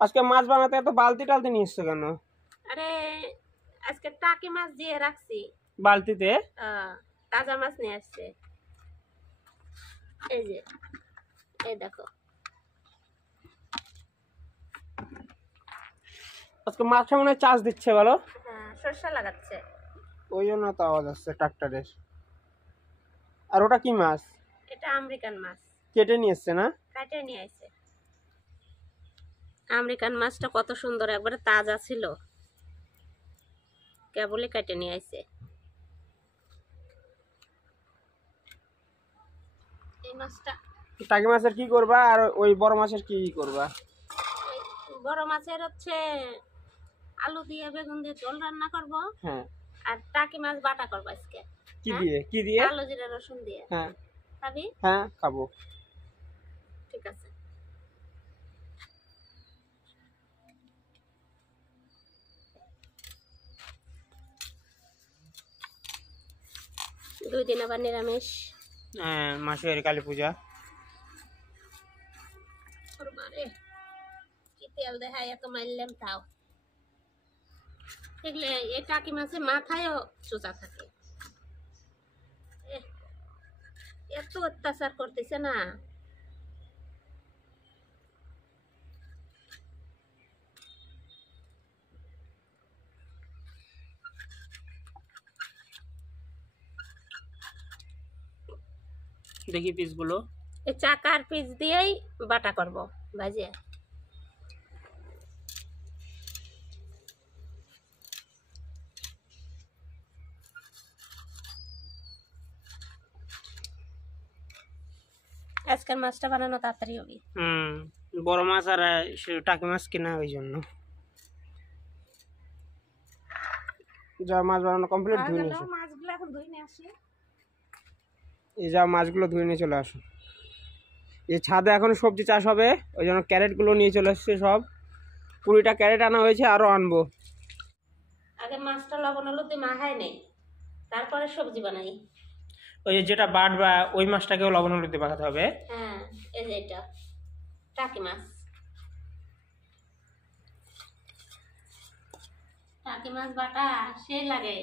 আজকে মাছ বানাতে এত বালতি টালতি নিয়ে এসছো কেন? আরে আজকে টাকি মাছ দিয়ে রাখছি বালতিতে তাজা মাছ নিয়ে আসছে। এই যে এই দেখো, আজকে মাছ মনে হয় চাষ দিচ্ছে বলো। হ্যাঁ সরষা লাগাচ্ছে, ওই জন্য তো আওয়াজ আসছে ট্রাক্টরের। আর ওটা কি মাছ? এটা আমেরিকান মাছ। কেটে নিয়ে এসছে না? কাটে নিয়ে আসছে। আমেরিকান মাছটা কত সুন্দর, একবারে তাজা ছিল, কেবলই কেটে নিয়ে আসছে। এই মাছটা টাকি মাছের কি করবা আর ওই বড় মাছের কি করবা? বড় মাছের হচ্ছে আলু দিয়ে বেগুন দিয়ে ঝোল রান্না করব। হ্যাঁ। আর টাকি মাছ বাটা করব আজকে। কি দিয়ে? কি দিয়ে? আলু জিরা রসুন দিয়ে। হ্যাঁ। খাবি? হ্যাঁ খাবো। ঠিক আছে। দুই দিন আবার নিরামিষ। হ্যাঁ, মাসের কালী পূজা। কি তেল দেখায় এত মারলাম তাও। দেখলে এই টাকি মাছের মাথায়ও চোচা থাকে, এত অত্যাচার করতেছে না। দেখি পিসগুলো। এই চাকার পিস দিয়েই বাটা করব ভাজিয়ে। আজকের মাছটা বানানো তাড়াতাড়ি হবে। বড় মাছ আর টাকি মাছ কিনা ওই জন্য। যা মাছ বানানো কমপ্লিট, ধুয়ে নিয়ে এসো। মাছগুলো এখন ধুয়ে নিয়ে আসি। এই যা মাছগুলো ধুয়ে নিয়ে চলে আসো। এই ছাদে এখন সবজি চাষ হবে, ওই জন্য ক্যারেটগুলো নিয়ে চলে এসছে সব। 20টা ক্যারেট আনা হয়েছে, আরো আনবো। আগে মাছটা লবণ হলুদ দিয়ে মাখাই নেই, তারপরে সবজি বানাই। ওই যেটা বাটবা ওই মাছটাকেও লবণ হলুদ দিয়ে মাখাতে হবে। হ্যাঁ, এই যে এটা টাকি মাছ। টাকি মাছ বাটা সেই লাগে,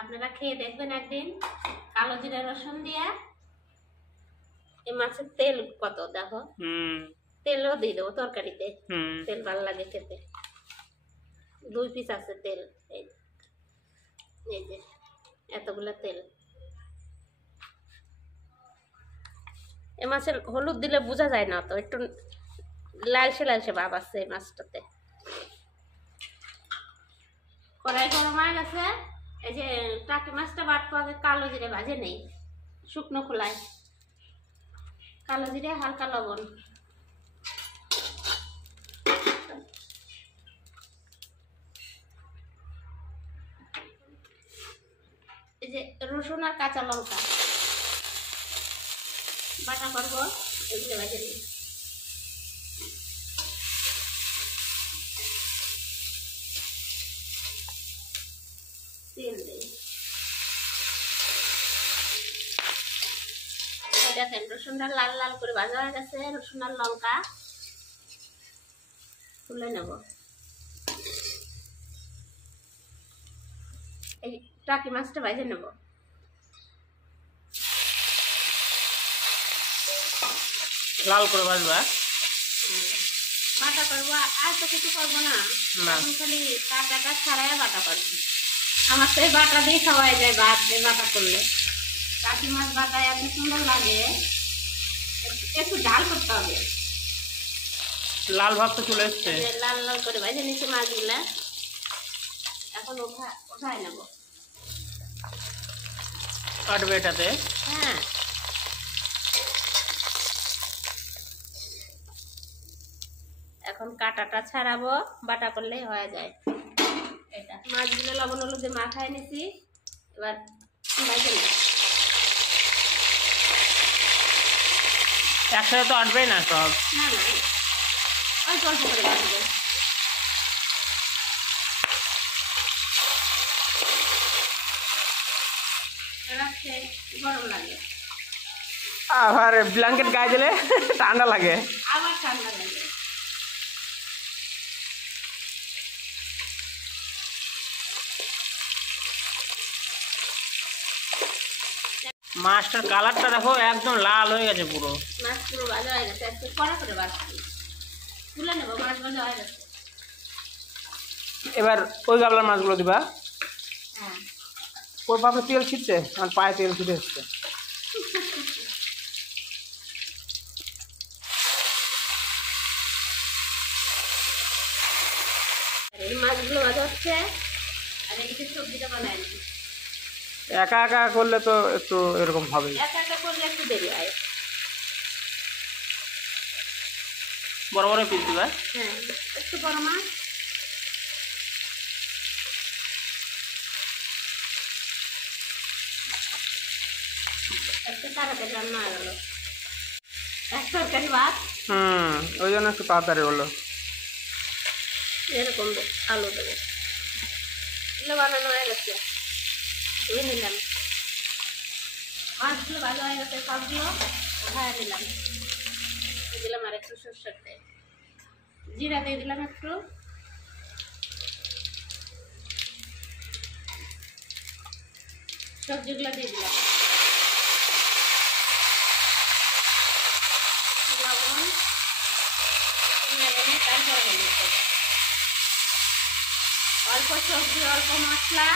আপনারা খেয়ে দেখবেন একদিন। কালো জিরা রসুন দিয়ে। এই মাছের তেল কত দেখো, তেলও দিয়ে দেবো তরকারিতে, তেল ভালো লাগে খেতে। 2 পিস আছে তেল, এই যে এতগুলো তেল। এই মাছের হলুদ দিলে বোঝা যায় না, তো একটু লালসে লালসে ভাব আছে এই মাছটাতে। কড়াই গরম হয়ে গেছে। এই যে টাকি মাছটা বাটবো, আগে কালো জিরে ভাজে নেই শুকনো খোলায়। কালো জিরে, হালকা লবণ, এই যে রসুন আর কাঁচা লঙ্কা বাটা করবো, এগুলো ভাজে নিই। তেল দিই। দেখেন রসুনটা লাল লাল করে ভাজা হয়ে গেছে। রসুন আর লঙ্কা তুলে নেব। এই টাকি মাছটা ভাজে নেব। লাল করে ভাজবা। বাটা করবো, আর তো কিছু করবো না, এখন খালি কাটাটা ছাড়াই বাটা করবো। আমার তো এই বাটা দিয়ে খাওয়াই যায় ভাত, এই বাটা করলে। টাকি মাছ বাটায় এত সুন্দর লাগে, একটু ঝাল করতে হবে। লাল ভাব তো চলে এসছে। লাল লাল করে ভেজে নিচ্ছি মাছগুলা, এখন উঠাই নেব। কাটবে এটাতে। হ্যাঁ, এখন কাটাটা ছাড়াবো, বাটা করলেই হয়ে যায়। এটা মাছগুলো লবণ হলুদে মাখায় নিছি, এবার ভেজে নিই। একসাথে তো আটবে না সব। না না, অল্প অল্প করে ভাজবে। গরম লাগে, আবার ব্ল্যাঙ্কেট গায়ে দিলে ঠান্ডা লাগে। আবার ঠান্ডা লাগে। মাছটার কালারটা দেখো একদম লাল হয়ে গেছে পুরো। মাছ পুরো ভাজা হয়ে গেছে, একটু কড়া করে ভাজছি, তুলে নেবো। মাছ ভাজা হয়ে গেছে। এবার ওই গাবলার মাছগুলো দিবা। হ্যাঁ, ওর বাপে তেল ছিটছে, আমার পায়ে তেল ছিটে এসছে। এই মাছগুলো ভাজা হচ্ছে, আর এদিকে সবজিটা বানাই নিই। একা একা করলে তো একটু এরকম হবে। একা একা করলে একটু দেরি হয়। বড় বড় পিস দিবা। হ্যাঁ, একটু বড় মাছ। একটু তাড়াতাড়ি রান্না হয়ে গেল। এক তরকারি ভাত, ওই জন্য একটু তাড়াতাড়ি হলো। এরকম আলু দেবো। এগুলো বানানো হয়ে গেছে, ধুয়ে নিলাম। মাছগুলো ভালো হয়ে গেছে, সবগুলো উঠায় দিলাম। দিলাম আর একটু সরষের তেল, জিরা দিয়ে দিলাম একটু, সবজিগুলো দিয়ে দিলাম, লবণ, তারপরে হলুদ দেবো। অল্প সবজি, অল্প মশলা,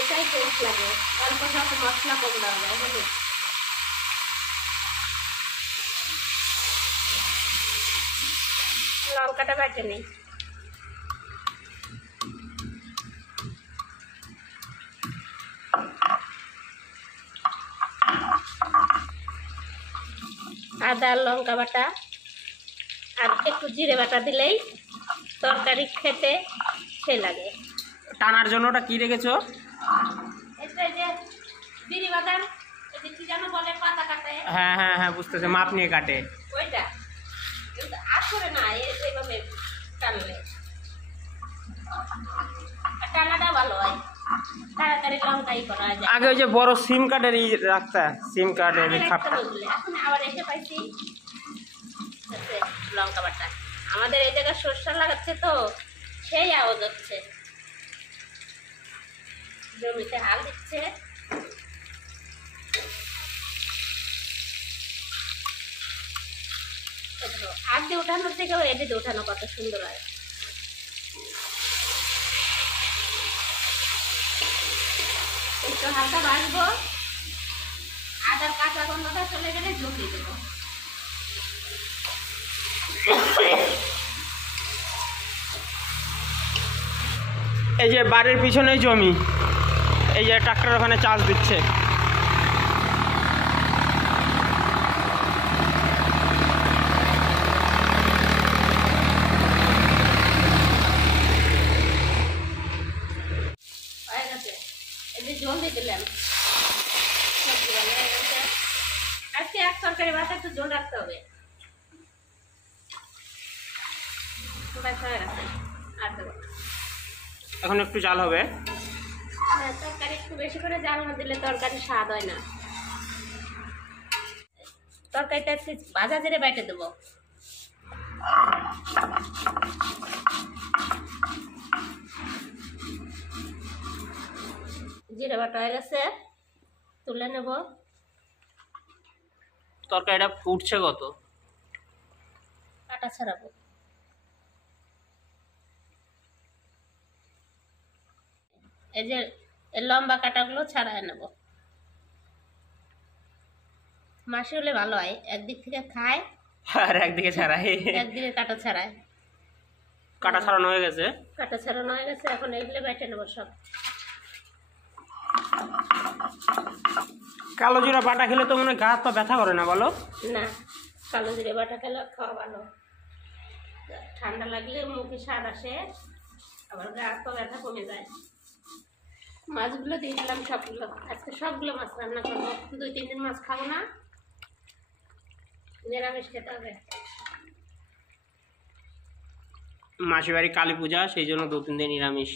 এটাই টেস্ট লাগে। অল্প যত মশলা কম দেওয়া যায়, বুঝলি? লঙ্কাটা বেটে নিই। আদা লঙ্কা বাটা আর একটু জিরে বাটা দিলেই তরকারি খেতে সে লাগে। টানার জন্য ওটা কি রেখেছো? এটা যে বিড়ি বাদাম, এই যে কি যেন বলে, পাতা কাটে। হ্যাঁ হ্যাঁ হ্যাঁ, বুঝতেছে, মাপ নিয়ে কাটে। ওইটা কিন্তু আসরে না, এইভাবে টানলে টানাটা ভালো হয়, তাড়াতাড়ি লঙ্কাই করা যায়। আগে ওই যে বড় সিম কার্ডের রাখতা, সিম কার্ডের খাপটা। এখন আবার এসে পাইছি লঙ্কা বাটা। আমাদের এই জায়গায় সরষা লাগাচ্ছে তো সেই আওয়াজ হচ্ছে, জমিতে হাল দিচ্ছে। আগ দিয়ে উঠানোর থেকেও এদিকে উঠানো কত সুন্দর হয়। একটু হালকা ভাজবো, আদার কাঁচা গন্ধটা চলে গেলে জমি দেবো। এই যে বাড়ির পিছনেই জমি, এই যে ট্রাক্টর ওখানে চাষ দিচ্ছে। হয়ে গেছে, এই যে জল দিয়ে দিলাম। সবজি ভালো হয়ে গেছে। আজকে এক তরকারি ভাত একটু জল রাখতে হবে। ব্যাস হয়ে গেছে, আর দেবো না। এখন একটু জাল হবে। হ্যাঁ, তরকারি একটু বেশি করে জাল না দিলে তরকারি স্বাদ হয় না। তরকারিটা একটু ভাজা জিরে বাইটে দেবো। জিরে বাটা হয়ে গেছে, তুলে নেব। তরকারিটা ফুটছে কত, কাটা ছাড়াবো। এই যে এই লম্বা কাটাগুলো ছাড়াই নেব। মাসি হলে ভালো হয়, একদিক থেকে খায় আর একদিকে ছাড়াই। একদিকে কাটা ছাড়ায়। কাটা ছাড়ানো হয়ে গেছে। কাটা ছাড়ানো হয়ে গেছে, এখন এগুলো বেটে নেবো সব। কালো জিরা বাটা খেলে তো মনে হয় গা হাত পা ব্যথা করে না, বলো? না, কালো জিরে বাটা খেলে খাওয়া ভালো। ঠান্ডা লাগলে মুখে স্বাদ আসে, আবার গা হাত পা ব্যথা কমে যায়। মাছগুলো দিয়ে দিলাম সবগুলো। আজকে সবগুলো মাছ রান্না করবো, 2-3 দিন মাছ খাবো না, নিরামিষ খেতে হবে। মাসির বাড়ি কালী পূজা, সেই জন্য 2-3 দিন নিরামিষ।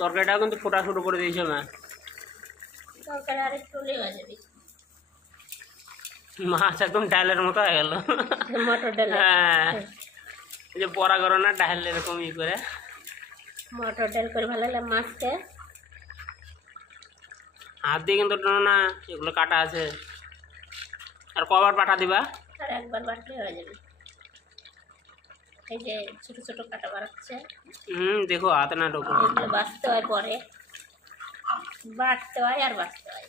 তরকারিটাও কিন্তু ফোটা শুরু করে দিয়েছে না। তরকারি আরেকটু হয়ে যাবে। মাছ একদম ডালের মতো হয়ে গেল। মটর ডাল, হ্যাঁ, এই যে বড়া করো না ডাল এরকম ই করে, মটর ডাল করে ভালো লাগে মাছকে। হাত দিয়ে কিন্তু টানো না, এগুলো কাটা আছে। আর কবার পাঠা দিবা? আর একবার বাটলে হয়ে যাবে। এই যে ছোট ছোট কাটা বাড়াচ্ছে, দেখো হাতে না ঢোকো। এগুলো বাছতে হয়, পরে বাটতে হয় আর বাছতে হয়।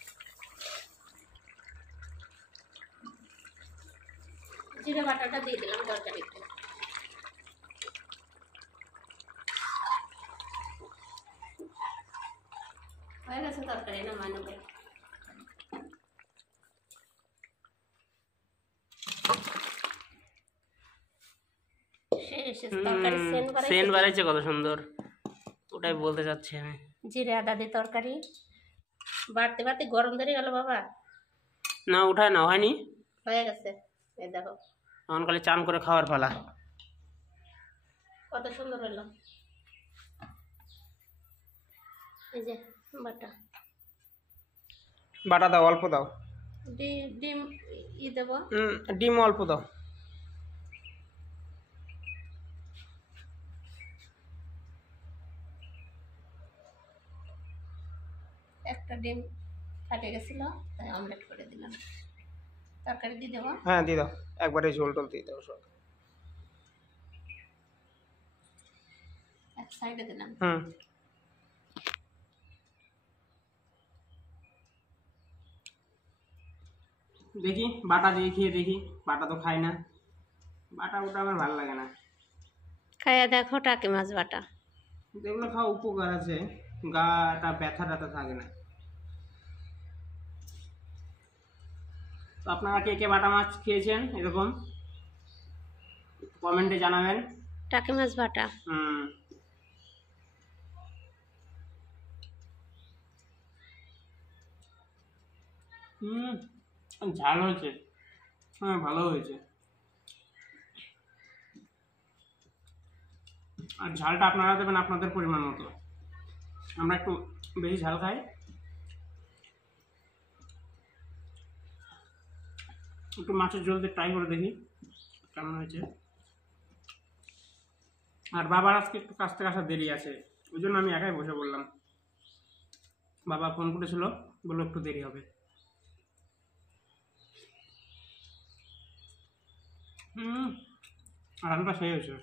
জিরে বাটাটা দিয়ে দিলাম তরকারিতে। হয়ে গেছে তরকারি, না মানবে। সেন্ট বাড়াইছে কত সুন্দর, ওটাই বলতে চাচ্ছি আমি। জিরে আদা দিয়ে তরকারি বাড়তে বাড়তে গরম ধরে গেল বাবা। না উঠায় না, হয়নি, হয়ে গেছে। এই দেখো এখন খালি চান করে খাওয়ার পালা। কত সুন্দর হলো। এই যে বাটা, বাটা দাও, অল্প দাও। ডিম ই দেবো, ডিম অল্প দাও। একটা ডিম ফাটে গেছিল, তাই অমলেট করে দিলাম। তরকারি দিয়ে দেবো। হ্যাঁ দিয়ে দাও, একবারে ঝোল টোল দিয়ে দাও সব। এক সাইডে দিলাম। দেখি বাটা দিয়ে খেয়ে দেখি, বাটা তো খাই না, বাটা ওটা আমার ভালো লাগে না। খাইয়া দেখো টাকি মাছ বাটা, যেগুলো খাওয়া উপকার আছে, গাটা ব্যথা ট্যাথা থাকে না। তো আপনারা কে কে বাটা মাছ খেয়েছেন এরকম কমেন্টে জানাবেন। টাকি মাছ বাটা। ঝাল হয়েছে, হ্যাঁ ভালো হয়েছে। আর ঝালটা আপনারা দেবেন আপনাদের পরিমাণ মতো, আমরা একটু বেশি ঝাল খাই। একটু মাছের ঝোল দিয়ে ট্রাই করে দেখি কেমন হয়েছে। আর বাবার আজকে একটু কাছ থেকে আসার দেরি আছে, ওই জন্য আমি একাই বসে বললাম। বাবা ফোন করেছিল, বললো একটু দেরি হবে। রান্নাটা সেই হয়েছে।